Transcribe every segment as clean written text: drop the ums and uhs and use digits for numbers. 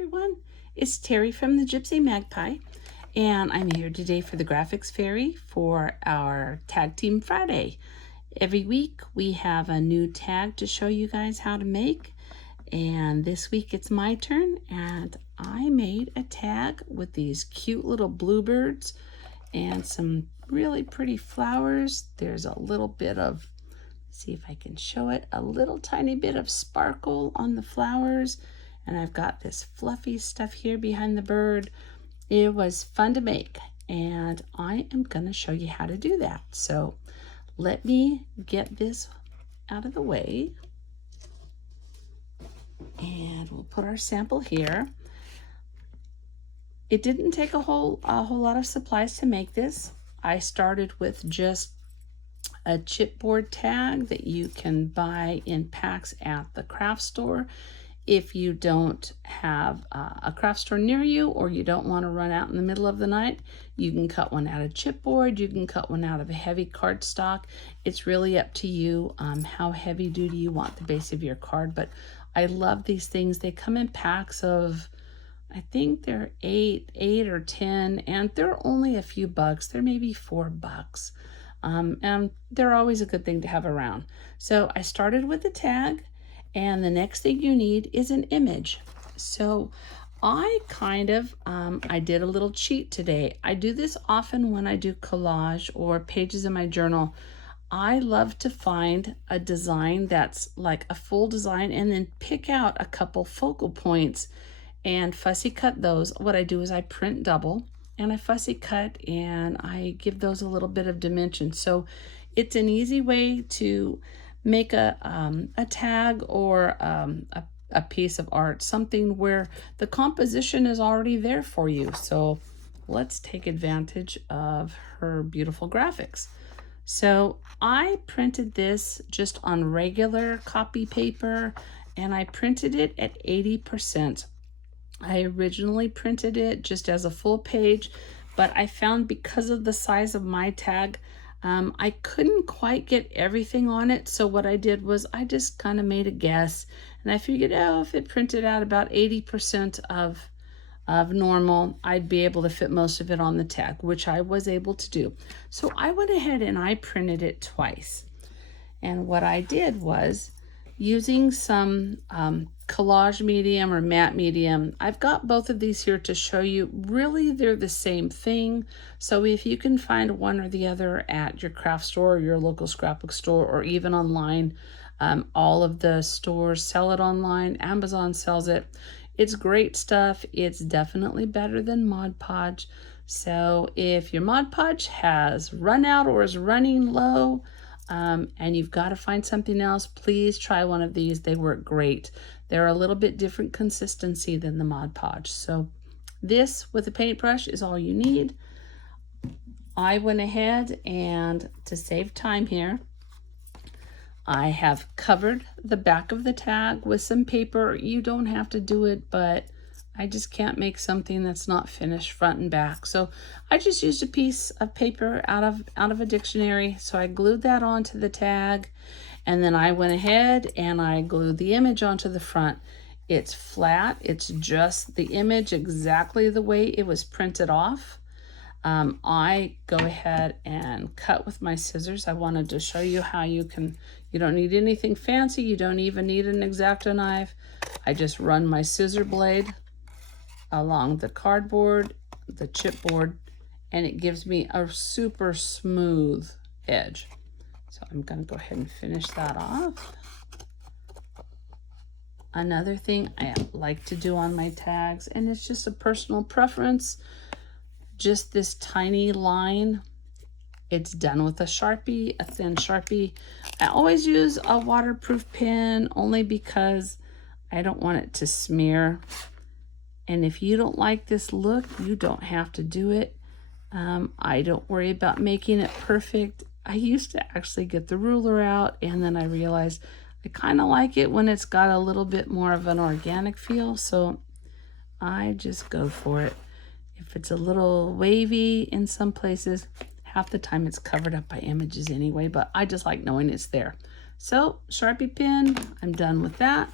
everyone, it's Terry from the Gypsy Magpie, and I'm here today for the Graphics Fairy for our Tag Team Friday. Every week we have a new tag to show you guys how to make, and this week it's my turn, and I made a tag with these cute little bluebirds and some really pretty flowers. There's a little bit of, see if I can show it, a little tiny bit of sparkle on the flowers. And I've got this fluffy stuff here behind the bird. It was fun to make, and I am going to show you how to do that. So let me get this out of the way, and we'll put our sample here. It didn't take a whole lot of supplies to make this. I started with just a chipboard tag that you can buy in packs at the craft store. If you don't have a craft store near you, or you don't want to run out in the middle of the night, you can cut one out of chipboard, you can cut one out of a heavy cardstock. It's really up to you how heavy duty you want the base of your card. But I love these things. They come in packs of, I think they're eight or 10, and they're only a few bucks. They're maybe $4. And they're always a good thing to have around. So I started with the tag, and the next thing you need is an image. So I I did a little cheat today. I do this often when I do collage or pages in my journal. I love to find a design that's like a full design and then pick out a couple focal points and fussy cut those. What I do is I print double and I fussy cut, and I give those a little bit of dimension. So it's an easy way to make a tag or a piece of art, something where the composition is already there for you. So let's take advantage of her beautiful graphics. So I printed this just on regular copy paper, and I printed it at 80%. I originally printed it just as a full page, but I found because of the size of my tag, I couldn't quite get everything on it. So what I did was I just kind of made a guess, and I figured, oh, if it printed out about 80% of normal, I'd be able to fit most of it on the tag, which I was able to do. So I went ahead and I printed it twice. And what I did was, using some collage medium or matte medium, I've got both of these here to show you. Really, they're the same thing. So if you can find one or the other at your craft store or your local scrapbook store, or even online, all of the stores sell it online. Amazon sells it. It's great stuff. It's definitely better than Mod Podge. So if your Mod Podge has run out or is running low, and you've got to find something else, please try one of these. They work great. They're a little bit different consistency than the Mod Podge. So this with a paintbrush is all you need. I went ahead, and to save time here, I have covered the back of the tag with some paper. You don't have to do it, but I just can't make something that's not finished front and back. So I just used a piece of paper out of a dictionary. So I glued that onto the tag, and then I went ahead and I glued the image onto the front. It's flat. It's just the image exactly the way it was printed off. I go ahead and cut with my scissors. I wanted to show you how you don't need anything fancy. You don't even need an X-Acto knife. I just run my scissor blade along the cardboard, the chipboard, and it gives me a super smooth edge. So I'm going to go ahead and finish that off. Another thing I like to do on my tags, and it's just a personal preference, just this tiny line. It's done with a Sharpie, a thin Sharpie. I always use a waterproof pen only because I don't want it to smear. And if you don't like this look, you don't have to do it. I don't worry about making it perfect. I used to actually get the ruler out, and then I realized I kind of like it when it's got a little bit more of an organic feel. So I just go for it. If it's a little wavy in some places, half the time it's covered up by images anyway, but I just like knowing it's there. So Sharpie pen, I'm done with that.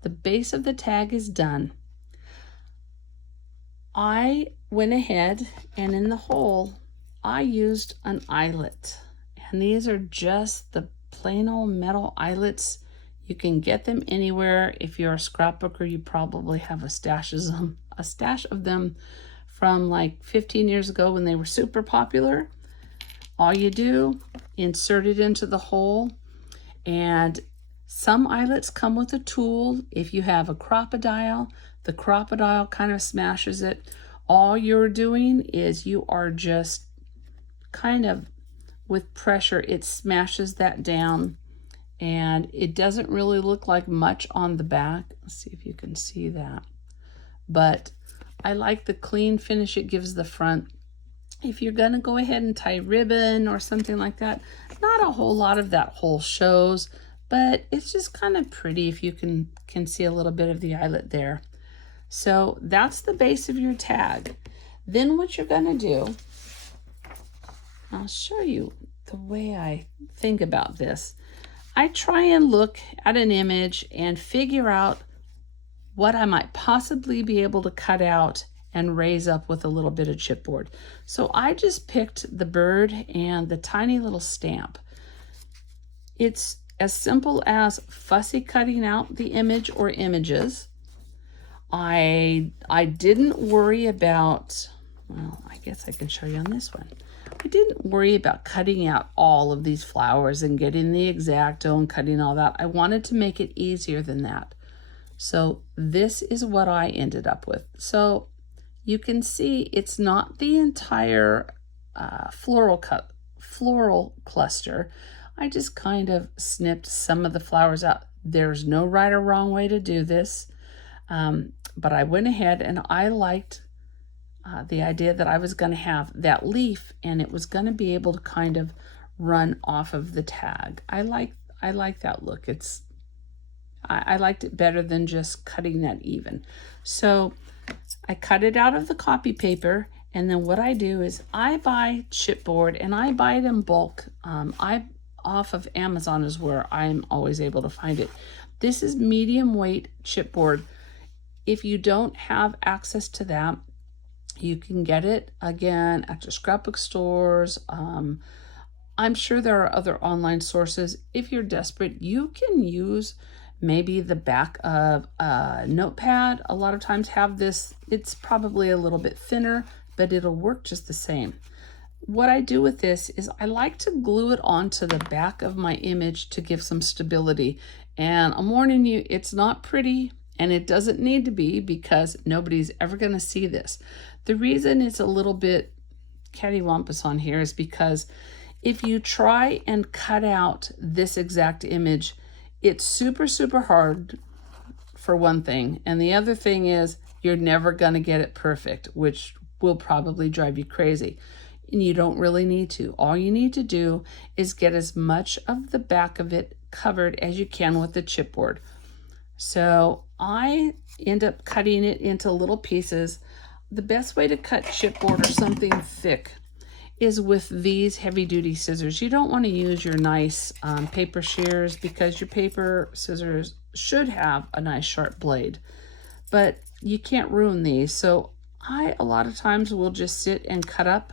The base of the tag is done. I went ahead and in the hole, I used an eyelet. And these are just the plain old metal eyelets. You can get them anywhere. If you're a scrapbooker, you probably have a stash of them from like 15 years ago when they were super popular. All you do, insert it into the hole, and some eyelets come with a tool. If you have a crocodile, the crocodile kind of smashes it. All you're doing is you are just kind of with pressure, it smashes that down, and it doesn't really look like much on the back. Let's see if you can see that. But I like the clean finish it gives the front. If you're gonna go ahead and tie ribbon or something like that, not a whole lot of that hole shows, but it's just kind of pretty if you can see a little bit of the eyelet there. So that's the base of your tag. Then what you're gonna do, I'll show you the way I think about this. I try and look at an image and figure out what I might possibly be able to cut out and raise up with a little bit of chipboard. So I just picked the bird and the tiny little stamp. It's as simple as fussy cutting out the image or images. I didn't worry about, well, I guess I can show you on this one. I didn't worry about cutting out all of these flowers and getting the X-Acto and cutting all that. I wanted to make it easier than that. So this is what I ended up with. So you can see it's not the entire floral cluster. I just kind of snipped some of the flowers out. There's no right or wrong way to do this. But I went ahead and I liked the idea that I was going to have that leaf and it was going to be able to kind of run off of the tag. I like that look. I liked it better than just cutting that even. So I cut it out of the copy paper, and then what I do is I buy chipboard, and I buy it in bulk. Off of Amazon is where I'm always able to find it. This is medium weight chipboard. If you don't have access to that, you can get it again at your scrapbook stores. I'm sure there are other online sources. If you're desperate, you can use maybe the back of a notepad. A lot of times have this. It's probably a little bit thinner, but it'll work just the same. What I do with this is I like to glue it onto the back of my image to give some stability. And I'm warning you, it's not pretty, and it doesn't need to be because nobody's ever going to see this. The reason it's a little bit cattywampus on here is because if you try and cut out this exact image, it's super, super hard for one thing. And the other thing is you're never going to get it perfect, which will probably drive you crazy. And you don't really need to. All you need to do is get as much of the back of it covered as you can with the chipboard. So I end up cutting it into little pieces. The best way to cut chipboard or something thick is with these heavy-duty scissors. You don't want to use your nice paper shears because your paper scissors should have a nice sharp blade, but you can't ruin these. So I a lot of times will just sit and cut up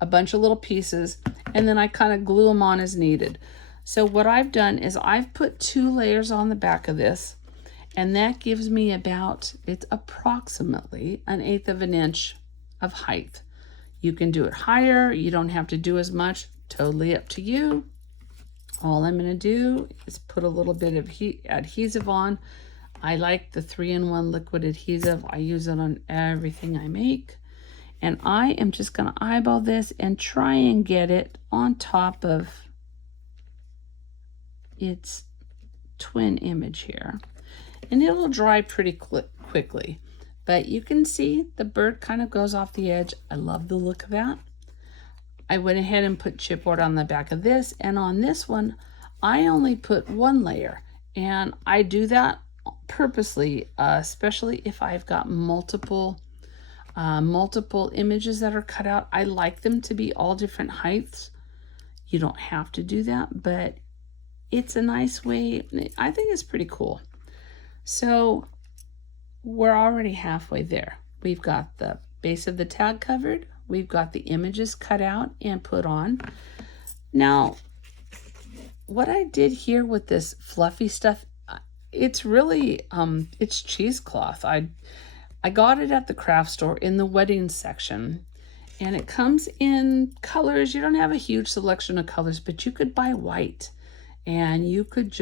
a bunch of little pieces, and then I kind of glue them on as needed. So what I've done is I've put 2 layers on the back of this, and that gives me it's approximately 1/8 of an inch of height. You can do it higher. You don't have to do as much. Totally up to you. All I'm going to do is put a little bit of adhesive on. I like the 3-in-1 liquid adhesive. I use it on everything I make. And I am just going to eyeball this and try and get it on top of its twin image here. And it'll dry pretty quickly. But you can see the bird kind of goes off the edge. I love the look of that. I went ahead and put chipboard on the back of this. And on this one, I only put 1 layer. And I do that purposely, especially if I've got multiple images that are cut out. I like them to be all different heights. You don't have to do that, but it's a nice way. I think it's pretty cool. So we're already halfway there. We've got the base of the tag covered. We've got the images cut out and put on. Now, what I did here with this fluffy stuff, it's really, it's cheesecloth. I got it at the craft store in the wedding section, and it comes in colors. You don't have a huge selection of colors, but you could buy white, and you could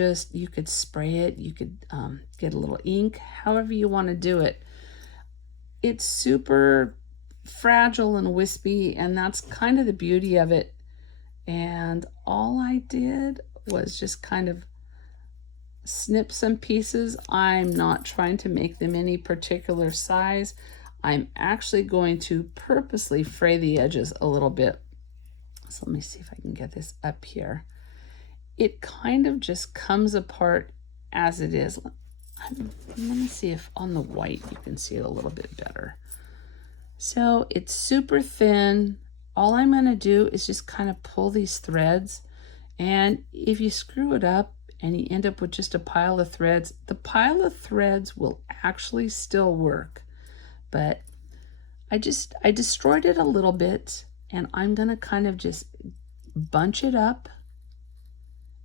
spray it. You could get a little ink, however you want to do it. It's super fragile and wispy, and that's kind of the beauty of it. And all I did was just kind of snip some pieces. I'm not trying to make them any particular size. I'm actually going to purposely fray the edges a little bit. So let me see if I can get this up here. It kind of just comes apart as it is. Let me see if on the white you can see it a little bit better. So it's super thin. All I'm going to do is just kind of pull these threads, and if you screw it up and you end up with just a pile of threads, the pile of threads will actually still work. But I destroyed it a little bit, and I'm going to kind of just bunch it up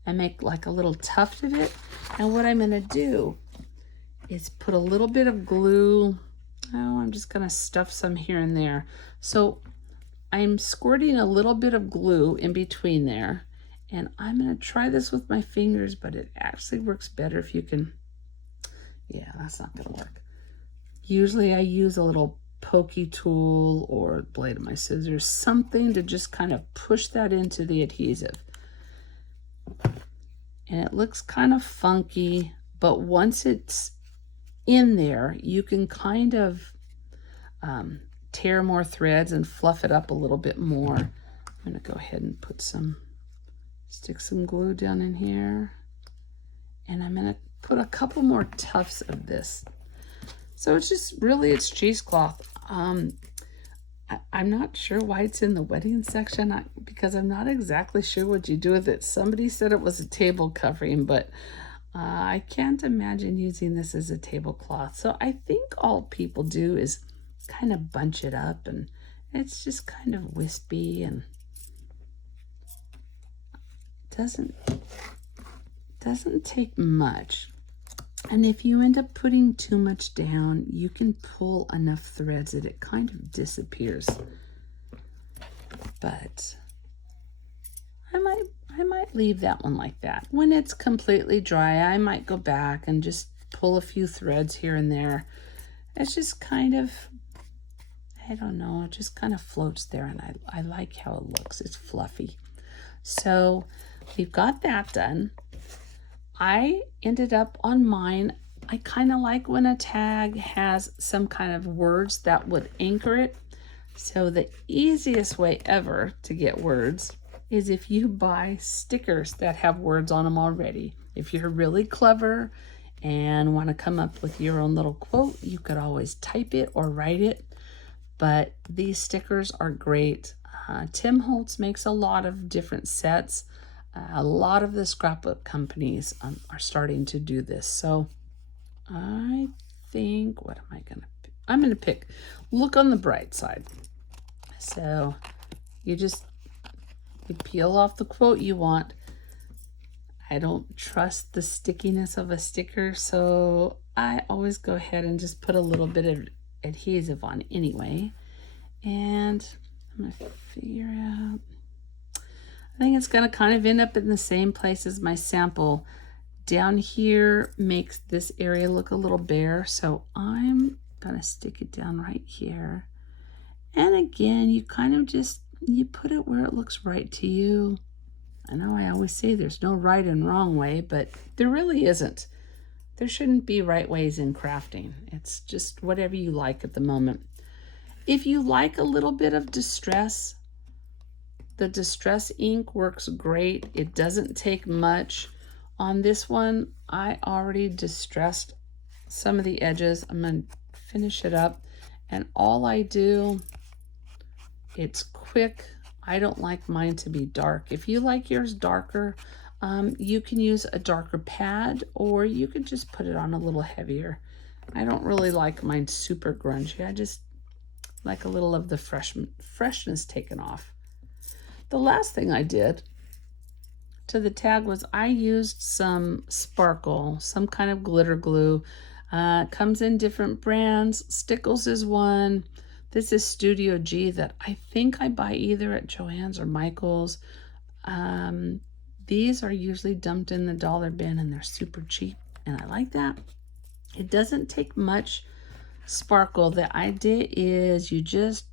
and make like a little tuft of it. And what I'm going to do is put a little bit of glue. Oh, I'm just going to stuff some here and there. So I'm squirting a little bit of glue in between there, and I'm going to try this with my fingers, but it actually works better if you can. Yeah, that's not going to work. Usually I use a little pokey tool or blade of my scissors, something to just kind of push that into the adhesive. And it looks kind of funky, but once it's in there, you can kind of tear more threads and fluff it up a little bit more. I'm going to go ahead and stick some glue down in here, and I'm going to put a couple more tufts of this. So it's just really, it's cheesecloth. I'm not sure why it's in the wedding section, because I'm not exactly sure what you do with it. Somebody said it was a table covering, but I can't imagine using this as a tablecloth. So I think all people do is kind of bunch it up, and it's just kind of wispy and doesn't take much. And if you end up putting too much down, you can pull enough threads that it kind of disappears. But I might leave that one like that. When it's completely dry, I might go back and just pull a few threads here and there. It's just kind of, I don't know, it just kind of floats there, and I like how it looks. It's fluffy. So we've got that done. I ended up on mine, I kind of like when a tag has some kind of words that would anchor it. So the easiest way ever to get words is if you buy stickers that have words on them already. If you're really clever and want to come up with your own little quote, you could always type it or write it. But these stickers are great. Tim Holtz makes a lot of different sets. A lot of the scrapbook companies are starting to do this. So I think, what am I going to pick? I'm going to pick Look on the Bright Side. So you peel off the quote you want. I don't trust the stickiness of a sticker, so I always go ahead and just put a little bit of adhesive on anyway. And I'm going to figure out, I think it's going to kind of end up in the same place as my sample. Down here makes this area look a little bare, so I'm going to stick it down right here. And again, you kind of just, you put it where it looks right to you. I know I always say there's no right and wrong way, but there really isn't. There shouldn't be right ways in crafting. It's just whatever you like at the moment. If you like a little bit of distress, the distress ink works great. It doesn't take much. On this one, I already distressed some of the edges. I'm going to finish it up. And all I do, it's quick. I don't like mine to be dark. If you like yours darker, you can use a darker pad, or you could just put it on a little heavier. I don't really like mine super grungy. like a little of the freshness taken off. The last thing I did to the tag was I used some sparkle, some kind of glitter glue. Comes in different brands. Stickles is one. This is Studio G that I think I buy either at Joann's or Michael's. These are usually dumped in the dollar bin and they're super cheap, and I like that. It doesn't take much sparkle. The idea is you just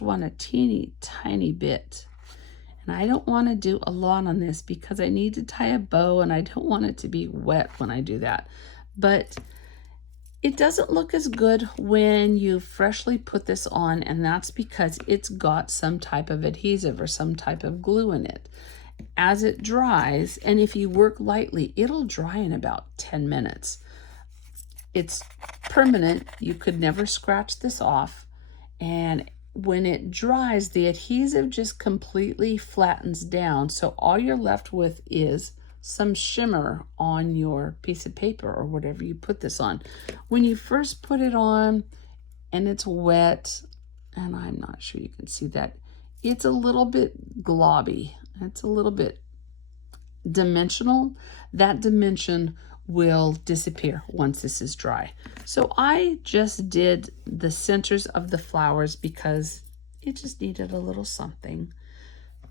want a teeny tiny bit. And I don't want to do a lot on this because I need to tie a bow and I don't want it to be wet when I do that. But it doesn't look as good when you freshly put this on, and that's because it's got some type of adhesive or some type of glue in it. As it dries, and if you work lightly, it'll dry in about 10 minutes. It's permanent. You could never scratch this off. And when it dries, the adhesive just completely flattens down. So all you're left with is some shimmer on your piece of paper or whatever you put this on. When you first put it on and it's wet, and I'm not sure you can see that, it's a little bit globby. It's a little bit dimensional. That dimension will disappear once this is dry. So I just did the centers of the flowers because it just needed a little something.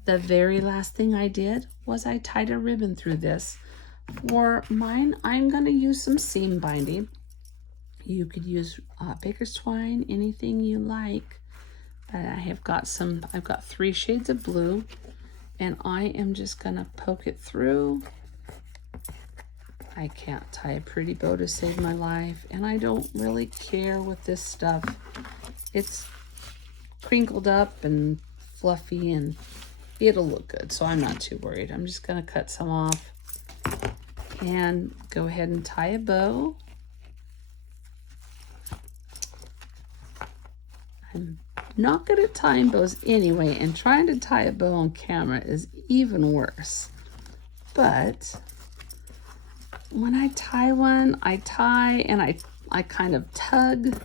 The very last thing I did was I tied a ribbon through this. For mine, I'm going to use some seam binding. You could use baker's twine, anything you like. But I've got 3 shades of blue, and I am just going to poke it through. I can't tie a pretty bow to save my life, and I don't really care with this stuff. It's crinkled up and fluffy, and it'll look good, so I'm not too worried. I'm just going to cut some off and go ahead and tie a bow. I'm not good at tying bows anyway, and trying to tie a bow on camera is even worse. But when I tie one, I tie and I kind of tug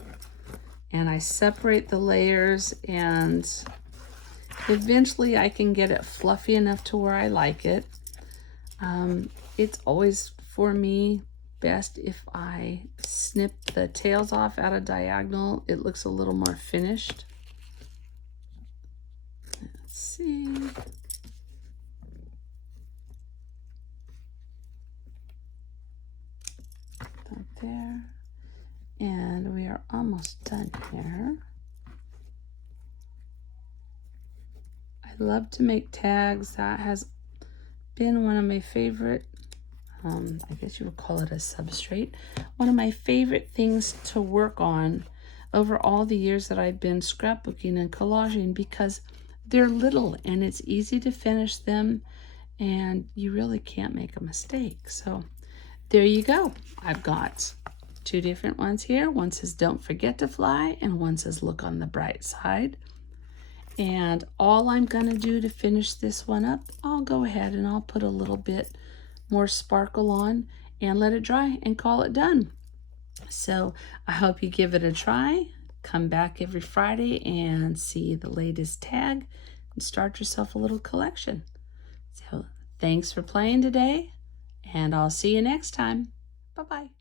and I separate the layers, and eventually I can get it fluffy enough to where I like it. It's always, for me, best if I snip the tails off at a diagonal. It looks a little more finished. Let's see. Up there. And we are almost done here. I love to make tags. That has been one of my favorite, I guess you would call it a substrate, one of my favorite things to work on over all the years that I've been scrapbooking and collaging, because they're little and it's easy to finish them and you really can't make a mistake. So there you go. I've got 2 different ones here. One says don't forget to fly, and one says look on the bright side. And all I'm going to do to finish this one up, I'll go ahead and I'll put a little bit more sparkle on and let it dry and call it done. So I hope you give it a try. Come back every Friday and see the latest tag and start yourself a little collection. So thanks for playing today, and I'll see you next time. Bye-bye.